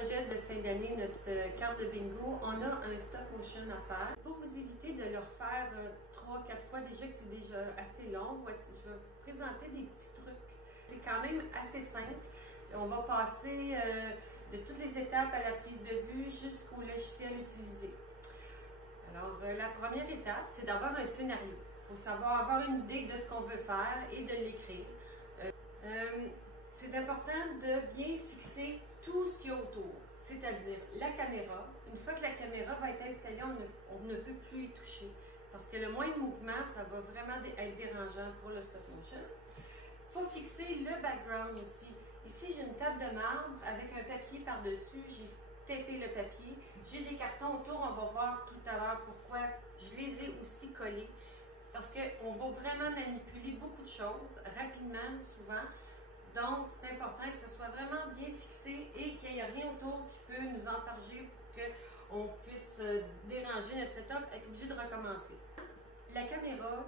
projet de fin d'année, notre carte de bingo, on a un stop motion à faire. Pour vous éviter de le refaire 3-4 fois, déjà que c'est déjà assez long, voici, je vais vous présenter des petits trucs. C'est quand même assez simple. On va passer de toutes les étapes à la prise de vue jusqu'au logiciel utilisé. Alors, la première étape, c'est d'avoir un scénario. Il faut savoir avoir une idée de ce qu'on veut faire et de l'écrire. C'est important de bien fixer tout ce qu'il y a autour, c'est-à-dire la caméra. Une fois que la caméra va être installée, on ne peut plus y toucher parce que le moindre mouvement, ça va vraiment être dérangeant pour le stop motion. Il faut fixer le background aussi. Ici, j'ai une table de marbre avec un papier par-dessus. J'ai tapé le papier. J'ai des cartons autour. On va voir tout à l'heure pourquoi je les ai aussi collés. Parce qu'on va vraiment manipuler beaucoup de choses rapidement, souvent. Donc, c'est important que ce soit vraiment bien fixé et qu'il n'y ait rien autour qui peut nous enfarger pour qu'on puisse déranger notre setup, être obligé de recommencer. La caméra,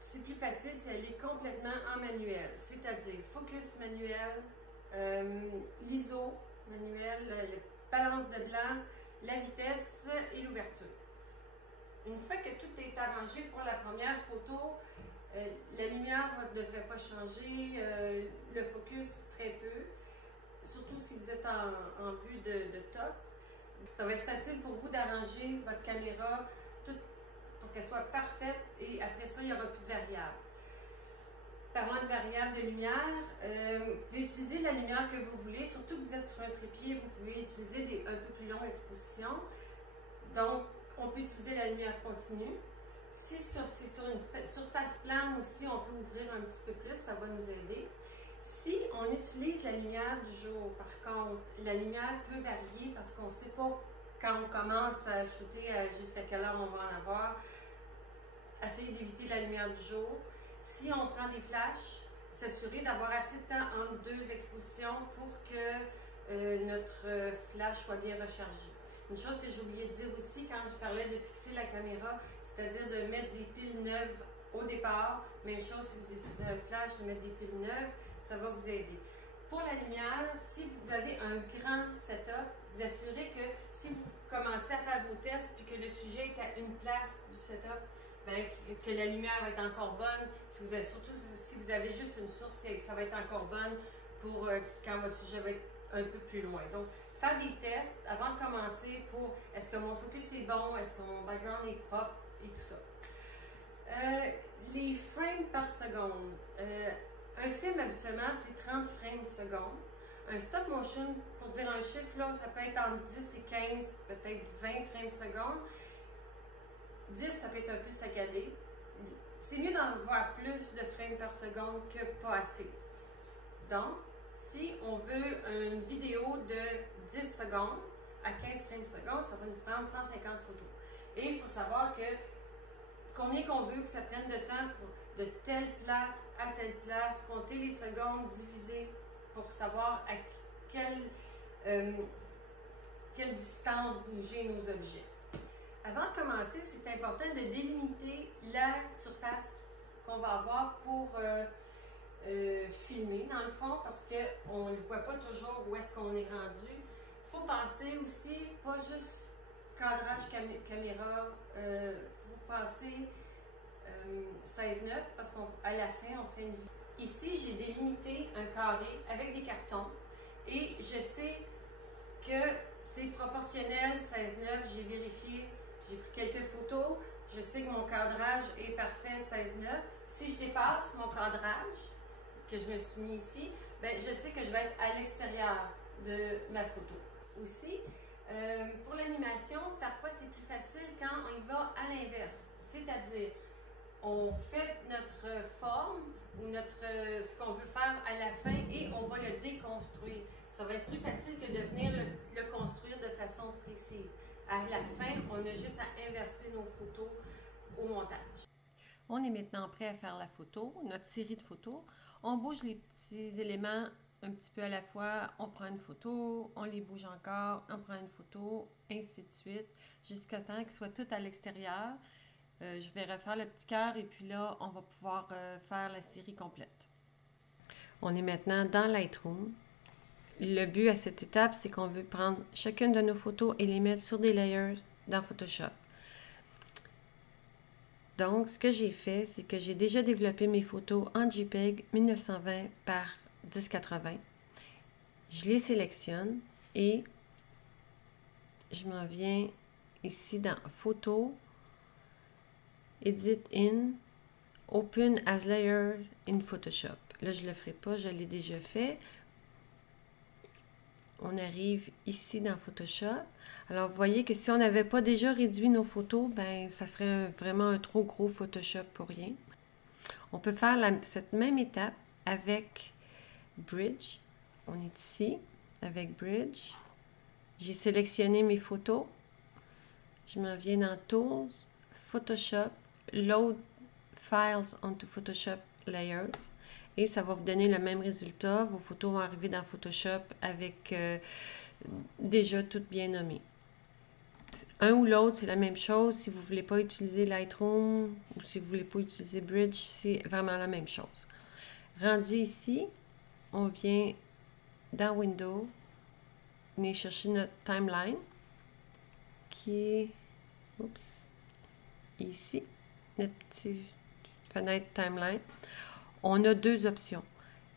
c'est plus facile si elle est complètement en manuel, c'est-à-dire focus manuel, l'ISO manuel, le balance de blanc, la vitesse et l'ouverture. Une fois que tout est arrangé pour la première photo, la lumière ne devrait pas changer, le focus très peu, surtout si vous êtes en vue de top. Ça va être facile pour vous d'arranger votre caméra pour qu'elle soit parfaite et après ça, il n'y aura plus de variables. Parlant de variables de lumière, vous pouvez utiliser la lumière que vous voulez, surtout que vous êtes sur un trépied, vous pouvez utiliser un peu plus longues expositions. Donc, on peut utiliser la lumière continue. Si c'est sur une surface plane aussi, on peut ouvrir un petit peu plus, ça va nous aider. Si on utilise la lumière du jour, par contre, la lumière peut varier parce qu'on ne sait pas quand on commence à shooter jusqu'à quelle heure on va en avoir. Essayez d'éviter la lumière du jour. Si on prend des flashs, s'assurer d'avoir assez de temps entre deux expositions pour que notre flash soit bien rechargé. Une chose que j'ai oublié de dire aussi quand je parlais de fixer la caméra, c'est-à-dire de mettre des piles neuves au départ. Même chose si vous utilisez un flash, de mettre des piles neuves, ça va vous aider. Pour la lumière, si vous avez un grand setup, vous assurez que si vous commencez à faire vos tests puis que le sujet est à une place du setup, bien, que la lumière va être encore bonne. Surtout si vous avez juste une source, ça va être encore bonne pour quand votre sujet va être un peu plus loin. Donc, faire des tests avant de commencer pour est-ce que mon focus est bon, est-ce que mon background est propre et tout ça. Les frames par seconde. Un film, habituellement, c'est 30 frames seconde. Un stop motion, pour dire un chiffre, là, ça peut être entre 10 et 15, peut-être 20 frames seconde. 10, ça peut être un peu saccadé. C'est mieux d'en voir plus de frames par seconde que pas assez. Donc, si on veut une vidéo de 10 secondes à 15 frames seconde, ça va nous prendre 150 photos. Et il faut savoir que combien qu'on veut que ça prenne de temps pour de telle place à telle place, compter les secondes, diviser pour savoir à quelle distance bouger nos objets. Avant de commencer, c'est important de délimiter la surface qu'on va avoir pour filmer, dans le fond, parce qu'on ne voit pas toujours où est-ce qu'on est rendu. Il faut penser aussi, pas juste cadrage caméra, vous pensez 16:9 parce qu'à la fin, on fait une vidéo. Ici, j'ai délimité un carré avec des cartons et je sais que c'est proportionnel 16:9, j'ai vérifié. J'ai pris quelques photos, je sais que mon cadrage est parfait 16:9. Si je dépasse mon cadrage, que je me suis mis ici, ben, je sais que je vais être à l'extérieur de ma photo. Aussi, pour l'animation, parfois c'est plus facile quand on y va à l'inverse. C'est-à-dire, on fait notre forme ou ce qu'on veut faire à la fin et on va le déconstruire. Ça va être plus facile que de venir le construire de façon précise. À la fin, on a juste à inverser nos photos au montage. On est maintenant prêt à faire la photo, notre série de photos. On bouge les petits éléments un petit peu à la fois. On prend une photo, on les bouge encore, on prend une photo, ainsi de suite, jusqu'à temps qu'ils soient tous à l'extérieur. Je vais refaire le petit cœur et puis là, on va pouvoir faire la série complète. On est maintenant dans Lightroom. le but à cette étape, c'est qu'on veut prendre chacune de nos photos et les mettre sur des layers dans Photoshop. Donc, ce que j'ai fait, c'est que j'ai déjà développé mes photos en JPEG 1920 par 1080. Je les sélectionne et je m'en viens ici dans Photo, Edit in, Open as Layers in Photoshop. Là, je ne le ferai pas, je l'ai déjà fait. On arrive ici dans Photoshop. Alors, vous voyez que si on n'avait pas déjà réduit nos photos, ben ça ferait vraiment un trop gros Photoshop pour rien. On peut faire cette même étape avec Bridge. On est ici avec Bridge. J'ai sélectionné mes photos. Je m'en viens dans Tools, Photoshop, Load Files onto Photoshop Layers. Et ça va vous donner le même résultat. Vos photos vont arriver dans Photoshop avec déjà toutes bien nommées. Un ou l'autre, c'est la même chose. Si vous ne voulez pas utiliser Lightroom ou si vous ne voulez pas utiliser Bridge, c'est vraiment la même chose. Rendu ici, on vient dans Windows, on est chercher notre timeline qui est ici, notre petite fenêtre timeline. On a deux options,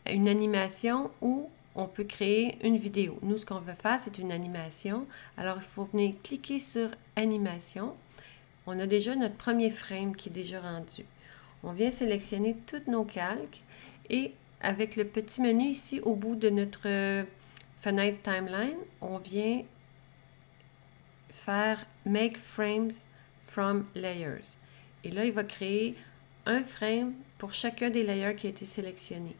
une animation ou on peut créer une vidéo. Nous, ce qu'on veut faire, c'est une animation. Alors, il faut venir cliquer sur Animation. On a déjà notre premier frame qui est déjà rendu. On vient sélectionner tous nos calques et avec le petit menu ici au bout de notre fenêtre Timeline, on vient faire Make Frames from Layers. Et là, il va créer un frame pour chacun des layers qui a été sélectionné.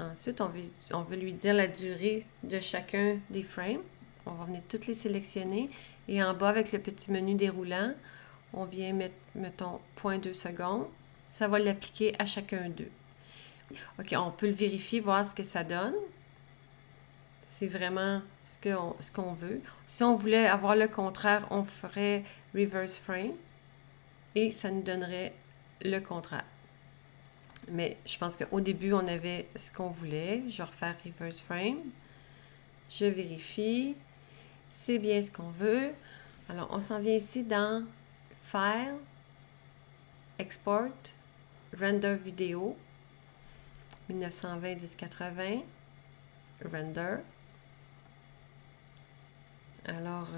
Ensuite, on veut lui dire la durée de chacun des frames. On va venir toutes les sélectionner. Et en bas, avec le petit menu déroulant, on vient mettre, mettons, 0.2 secondes. Ça va l'appliquer à chacun d'eux. OK, on peut le vérifier, voir ce que ça donne. C'est vraiment ce qu'on veut. Si on voulait avoir le contraire, on ferait Reverse Frame. Et ça nous donnerait le contraire. Mais je pense qu'au début, on avait ce qu'on voulait. Je vais refaire Reverse Frame. Je vérifie. C'est bien ce qu'on veut. Alors, on s'en vient ici dans File, Export, Render Vidéo, 1920-1080, Render. Alors,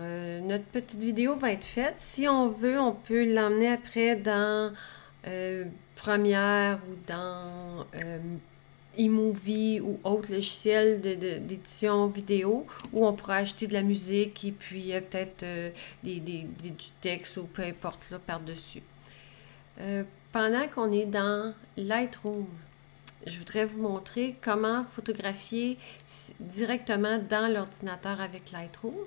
notre petite vidéo va être faite. Si on veut, on peut l'emmener après dans Premiere ou dans eMovie ou autre logiciel d'édition vidéo où on pourra ajouter de la musique et puis peut-être du texte ou peu importe là par-dessus. Pendant qu'on est dans Lightroom, je voudrais vous montrer comment photographier directement dans l'ordinateur avec Lightroom.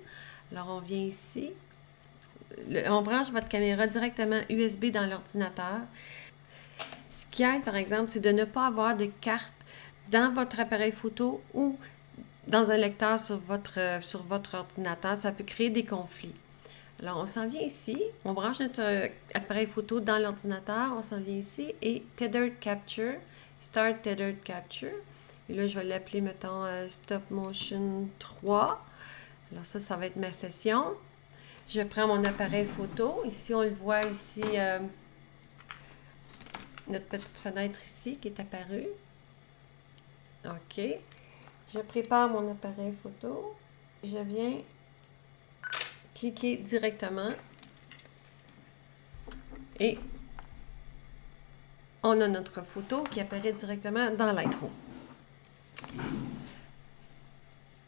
Alors, on vient ici. On branche votre caméra directement USB dans l'ordinateur. Ce qui aide, par exemple, c'est de ne pas avoir de carte dans votre appareil photo ou dans un lecteur sur votre ordinateur. Ça peut créer des conflits. Alors, on s'en vient ici. On branche notre appareil photo dans l'ordinateur. On s'en vient ici et Tethered Capture. Start Tethered Capture. Et là, je vais l'appeler, mettons, Stop Motion 3. Alors ça va être ma session. Je prends mon appareil photo. Ici, on le voit ici, notre petite fenêtre ici qui est apparue. OK. Je prépare mon appareil photo. Je viens cliquer directement. Et on a notre photo qui apparaît directement dans Lightroom.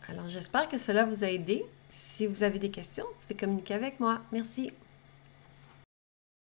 Alors, j'espère que cela vous a aidé. Si vous avez des questions, vous pouvez communiquer avec moi. Merci.